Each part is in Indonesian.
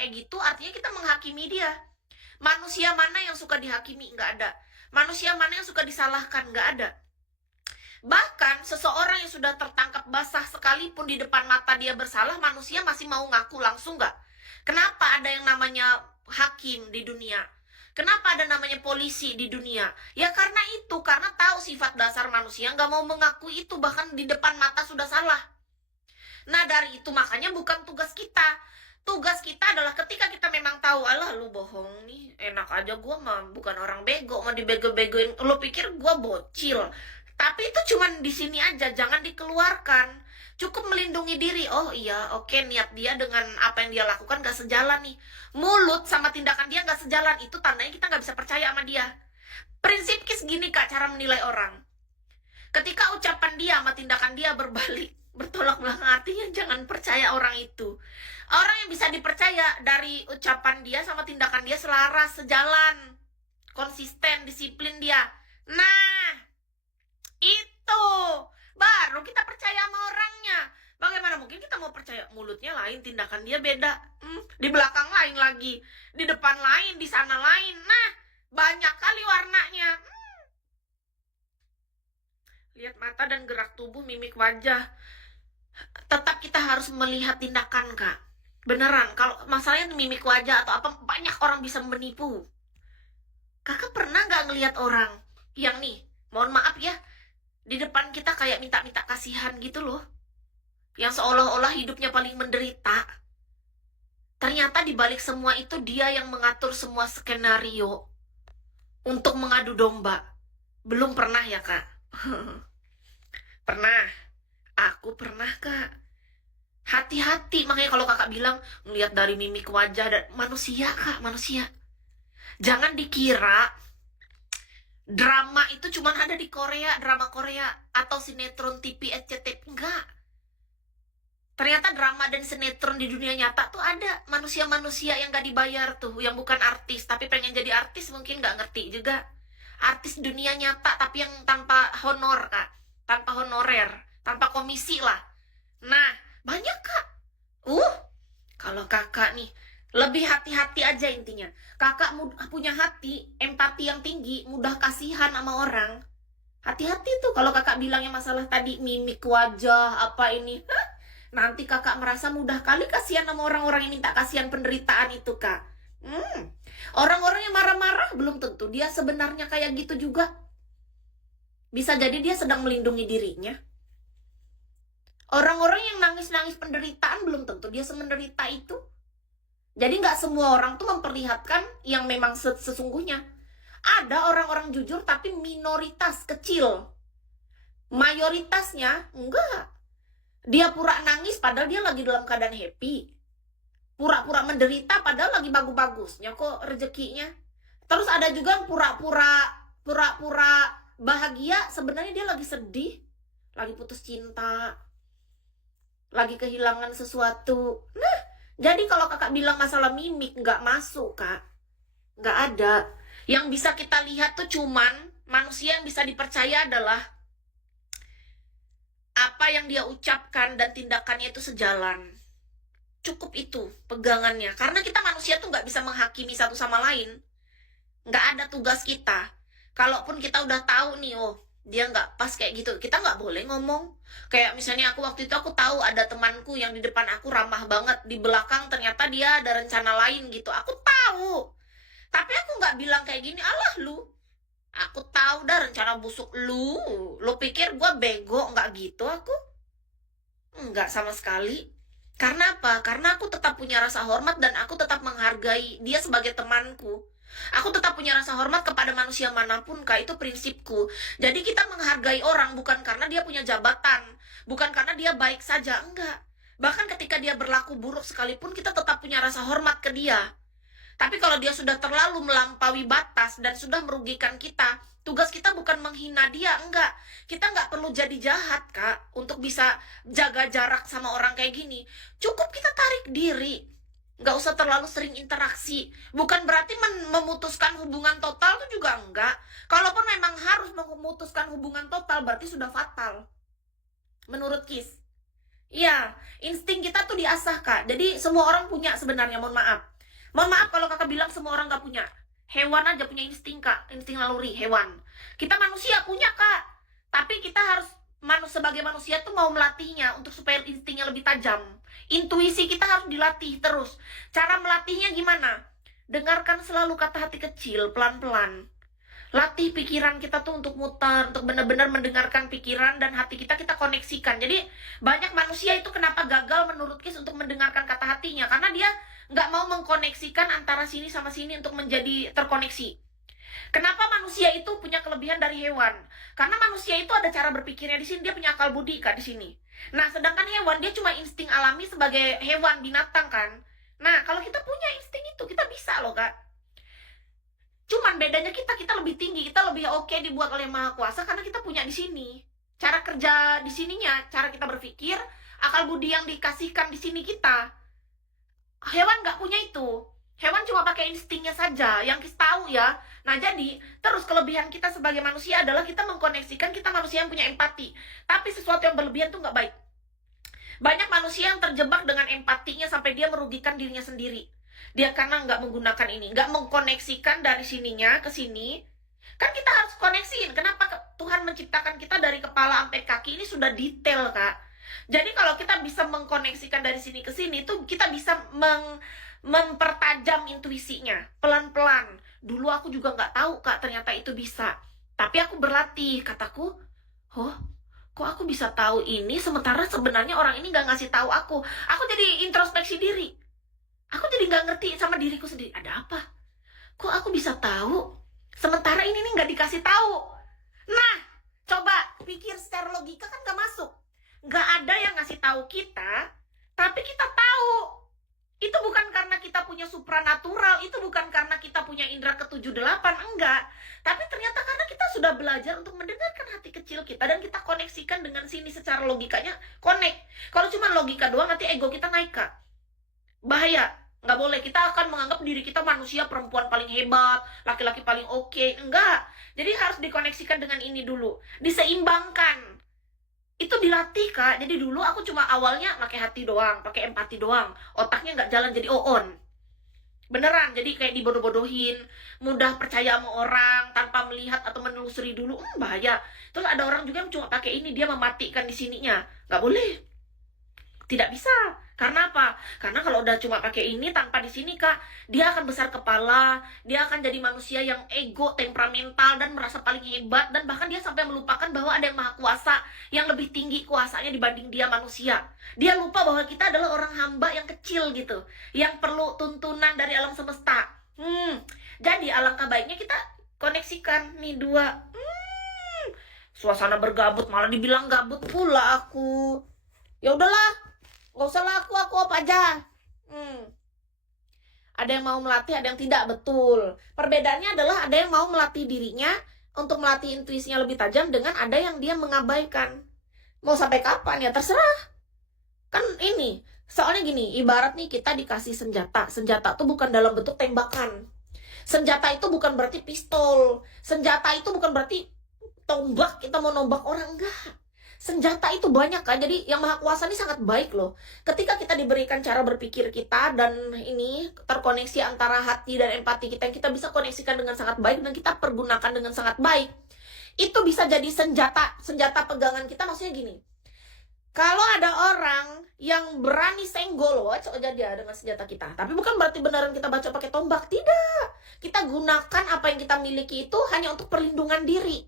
kayak gitu, artinya kita menghakimi dia. Manusia mana yang suka dihakimi? Nggak ada. Manusia mana yang suka disalahkan? Nggak ada. Bahkan seseorang yang sudah tertangkap basah sekalipun di depan mata dia bersalah, manusia masih mau ngaku langsung nggak? Kenapa ada yang namanya hakim di dunia? Kenapa ada namanya polisi di dunia? Ya karena itu, karena tahu sifat dasar manusia nggak mau mengakui itu, bahkan di depan mata sudah salah. Nah dari itu makanya bukan tugas kita. Tugas kita adalah ketika kita memang tahu, alah lu bohong nih, enak aja gue mah bukan orang bego, mau dibego-begoin, lu pikir gue bocil. Tapi itu cuman di sini aja, jangan dikeluarkan. Cukup melindungi diri. Oh iya, oke, niat dia dengan apa yang dia lakukan gak sejalan nih. Mulut sama tindakan dia gak sejalan, itu tandanya kita gak bisa percaya sama dia. Prinsip KIS gini kak, cara menilai orang. Ketika ucapan dia sama tindakan dia berbalik, bertolak belakang, artinya jangan percaya orang itu. Orang yang bisa dipercaya dari ucapan dia sama tindakan dia selaras, sejalan, konsisten, disiplin dia. Nah, itu baru kita percaya sama orangnya. Bagaimana mungkin kita mau percaya? Mulutnya lain, tindakan dia beda. Di belakang lain lagi, di depan lain, di sana lain. Nah, banyak kali warnanya. Lihat mata dan gerak tubuh, mimik wajah. Tetap kita harus melihat tindakan, Kak. Beneran, kalau masalahnya mimik wajah atau apa, banyak orang bisa menipu. Kakak pernah nggak ngelihat orang yang nih, mohon maaf ya, di depan kita kayak minta-minta kasihan gitu loh. Yang seolah-olah hidupnya paling menderita. Ternyata di balik semua itu dia yang mengatur semua skenario untuk mengadu domba. Belum pernah ya, Kak? Pernah. Aku pernah, Kak. Hati-hati, makanya kalau kakak bilang ngelihat dari mimik wajah dan manusia, Kak, manusia. Jangan dikira drama itu cuma ada di Korea, drama Korea atau sinetron TV SCTV. Enggak. Ternyata drama dan sinetron di dunia nyata tuh ada manusia-manusia yang gak dibayar tuh, yang bukan artis tapi pengen jadi artis, mungkin gak ngerti juga. Artis dunia nyata tapi yang tanpa honor, Kak, tanpa honorer, tanpa komisi lah. Nah, banyak, Kak. Kalau kakak nih lebih hati-hati aja intinya. Kakak punya hati, empati yang tinggi, mudah kasihan sama orang. Hati-hati tuh kalau kakak bilangnya masalah tadi mimik wajah apa ini. Nanti kakak merasa mudah kali kasihan sama orang-orang yang minta kasihan penderitaan itu, Kak. Orang-orang yang marah-marah belum tentu dia sebenarnya kayak gitu juga. Bisa jadi dia sedang melindungi dirinya. Orang-orang yang nangis-nangis penderitaan belum tentu dia semenderita itu. Jadi nggak semua orang tuh memperlihatkan yang memang sesungguhnya. Ada orang-orang jujur tapi minoritas kecil. Mayoritasnya enggak. Dia pura nangis padahal dia lagi dalam keadaan happy. Pura-pura menderita padahal lagi bagus-bagusnya kok rezekinya. Terus ada juga yang pura-pura bahagia, sebenarnya dia lagi sedih, lagi putus cinta, lagi kehilangan sesuatu. Nah, jadi kalau kakak bilang masalah mimik nggak masuk, Kak. Nggak ada. Yang bisa kita lihat tuh cuman manusia yang bisa dipercaya adalah apa yang dia ucapkan dan tindakannya itu sejalan. Cukup itu pegangannya. Karena kita manusia tuh nggak bisa menghakimi satu sama lain. Nggak ada tugas kita. Kalaupun kita udah tahu nih, oh dia nggak pas kayak gitu, kita nggak boleh ngomong. Kayak misalnya aku waktu itu aku tahu ada temanku yang di depan aku ramah banget, di belakang ternyata dia ada rencana lain gitu. Aku tahu, tapi aku nggak bilang kayak gini, alah lu, aku tahu dah rencana busuk lu pikir gue bego, nggak gitu aku. Nggak sama sekali. Karena apa? Karena aku tetap punya rasa hormat dan aku tetap menghargai dia sebagai temanku. Aku tetap punya rasa hormat kepada manusia manapun, Kak. Itu prinsipku. Jadi kita menghargai orang bukan karena dia punya jabatan, bukan karena dia baik saja, enggak. Bahkan ketika dia berlaku buruk sekalipun, kita tetap punya rasa hormat ke dia. Tapi kalau dia sudah terlalu melampaui batas dan sudah merugikan kita, tugas kita bukan menghina dia, enggak. Kita nggak perlu jadi jahat, Kak, untuk bisa jaga jarak sama orang kayak gini. Cukup kita tarik diri. Nggak usah terlalu sering interaksi. Bukan berarti memutuskan hubungan total itu juga enggak. Kalaupun memang harus memutuskan hubungan total, berarti sudah fatal. Menurut KIS. Iya, insting kita tuh diasah, Kak. Jadi semua orang punya sebenarnya, mohon maaf. Mohon maaf kalau Kakak bilang semua orang nggak punya. Hewan aja punya insting, Kak. Insting naluri, hewan. Kita manusia punya, Kak. Tapi kita harus sebagai manusia tuh mau melatihnya untuk supaya instingnya lebih tajam. Intuisi kita harus dilatih terus. Cara melatihnya gimana? Dengarkan selalu kata hati kecil, pelan-pelan. Latih pikiran kita tuh untuk mutar, untuk benar-benar mendengarkan pikiran dan hati kita, kita koneksikan. Jadi banyak manusia itu kenapa gagal menurut Kis untuk mendengarkan kata hatinya, karena dia nggak mau mengkoneksikan antara sini sama sini untuk menjadi terkoneksi. Kenapa manusia itu punya kelebihan dari hewan? Karena manusia itu ada cara berpikirnya di sini, dia punya akal budi, Kak, di sini. Nah, sedangkan hewan dia cuma insting alami sebagai hewan binatang kan. Nah, kalau kita punya insting itu, kita bisa loh, Kak. Cuman bedanya kita lebih tinggi, kita lebih oke dibuat oleh Maha Kuasa karena kita punya di sini. Cara kerja di sininya, cara kita berpikir, akal budi yang dikasihkan di sini kita. Hewan nggak punya itu. Hewan cuma pakai instingnya saja, yang kita tahu ya. Nah, jadi terus kelebihan kita sebagai manusia adalah kita mengkoneksikan, kita manusia yang punya empati. Tapi sesuatu yang berlebihan tuh nggak baik. Banyak manusia yang terjebak dengan empatinya sampai dia merugikan dirinya sendiri. Dia karena nggak menggunakan ini, nggak mengkoneksikan dari sininya ke sini. Kan kita harus koneksiin. Kenapa Tuhan menciptakan kita dari kepala sampai kaki ini sudah detail, Kak. Jadi kalau kita bisa mengkoneksikan dari sini ke sini, tuh kita bisa mempertajam intuisinya pelan-pelan. Dulu aku juga nggak tahu, Kak, ternyata itu bisa. Tapi aku berlatih, kataku, oh, kok aku bisa tahu ini sementara sebenarnya orang ini nggak ngasih tahu aku. Aku jadi introspeksi diri. Aku jadi nggak ngerti sama diriku sendiri. Ada apa? Kok aku bisa tahu? Sementara ini nih nggak dikasih tahu. Nah, coba pikir secara logika kan nggak masuk. Nggak ada yang ngasih tahu kita, tapi kita tahu. Itu bukan karena kita punya supranatural, itu bukan karena kita punya indera ketujuh delapan, enggak. Tapi ternyata karena kita sudah belajar untuk mendengarkan hati kecil kita dan kita koneksikan dengan sini secara logikanya, connect. Kalau cuma logika doang, nanti ego kita naik, Kak. Bahaya. Nggak boleh, kita akan menganggap diri kita manusia perempuan paling hebat, laki-laki paling oke. Enggak. Jadi harus dikoneksikan dengan ini dulu, diseimbangkan. Itu dilatih, Kak. Jadi dulu aku cuma awalnya pakai hati doang, pakai empati doang, otaknya nggak jalan, jadi on. Beneran, jadi kayak dibodoh-bodohin, mudah percaya sama orang tanpa melihat atau menelusuri dulu. Bahaya. Terus ada orang juga yang cuma pakai ini, dia mematikan di sininya. Nggak boleh. Tidak bisa. Karena apa? Karena kalau udah cuma pakai ini tanpa di sini, Kak, dia akan besar kepala, dia akan jadi manusia yang ego, temperamental, dan merasa paling hebat, dan bahkan dia sampai melupakan bahwa ada yang maha kuasa, yang lebih tinggi kuasanya dibanding dia manusia. Dia lupa bahwa kita adalah orang hamba yang kecil gitu, yang perlu tuntunan dari alam semesta. Jadi alangkah baiknya kita koneksikan nih dua. Suasana bergabut, malah dibilang gabut pula aku. Ya udahlah. Gak usah lah, aku apa aja. Ada yang mau melatih, ada yang tidak, betul. Perbedaannya adalah ada yang mau melatih dirinya untuk melatih intuisinya lebih tajam, dengan ada yang dia mengabaikan. Mau sampai kapan ya terserah. Kan ini, soalnya gini, ibarat nih kita dikasih senjata. Senjata tuh bukan dalam bentuk tembakan. Senjata itu bukan berarti pistol. Senjata itu bukan berarti tombak, kita mau nombak orang, enggak. Senjata itu banyak, kan. Jadi yang maha kuasa ini sangat baik loh. Ketika kita diberikan cara berpikir kita dan ini terkoneksi antara hati dan empati kita, yang kita bisa koneksikan dengan sangat baik dan kita pergunakan dengan sangat baik, itu bisa jadi senjata pegangan kita. Maksudnya gini, kalau ada orang yang berani senggol aja dia dengan senjata kita, tapi bukan berarti beneran kita baca pakai tombak, tidak. Kita gunakan apa yang kita miliki itu hanya untuk perlindungan diri.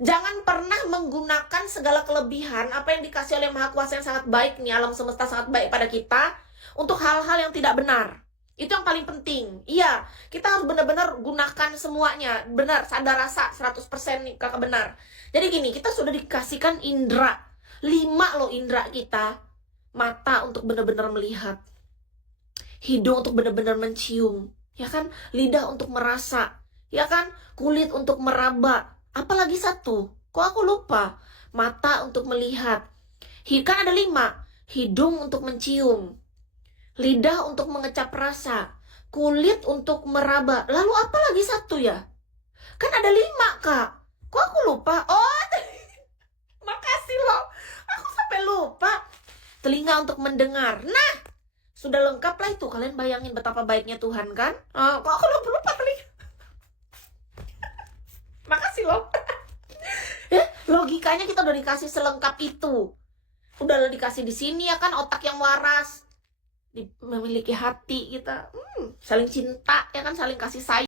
Jangan pernah menggunakan segala kelebihan apa yang dikasih oleh Maha Kuasa yang sangat baik nih, alam semesta sangat baik pada kita, untuk hal-hal yang tidak benar. Itu yang paling penting. Iya, kita harus benar-benar gunakan semuanya. Benar, sadar rasa 100% nih, kakak benar. Jadi gini, kita sudah dikasihkan indera. 5 loh indera kita. Mata untuk benar-benar melihat. Hidung untuk benar-benar mencium. Ya kan? Lidah untuk merasa. Ya kan? Kulit untuk meraba. Apalagi satu, kok aku lupa. Mata untuk melihat. Kan ada 5. Hidung untuk mencium, lidah untuk mengecap rasa, kulit untuk meraba. Lalu apa lagi satu ya? Kan ada 5, Kak. Kok aku lupa? Oh, makasih loh. Aku sampai lupa. telinga untuk mendengar. Nah, sudah lengkap lah itu. Kalian bayangin betapa baiknya Tuhan kan? Kok aku lupa telinga? Makasih loh. Ya, logikanya kita udah dikasih selengkap itu. Udah dikasih di sini ya kan, otak yang waras, memiliki hati kita, saling cinta ya kan, saling kasih sayang.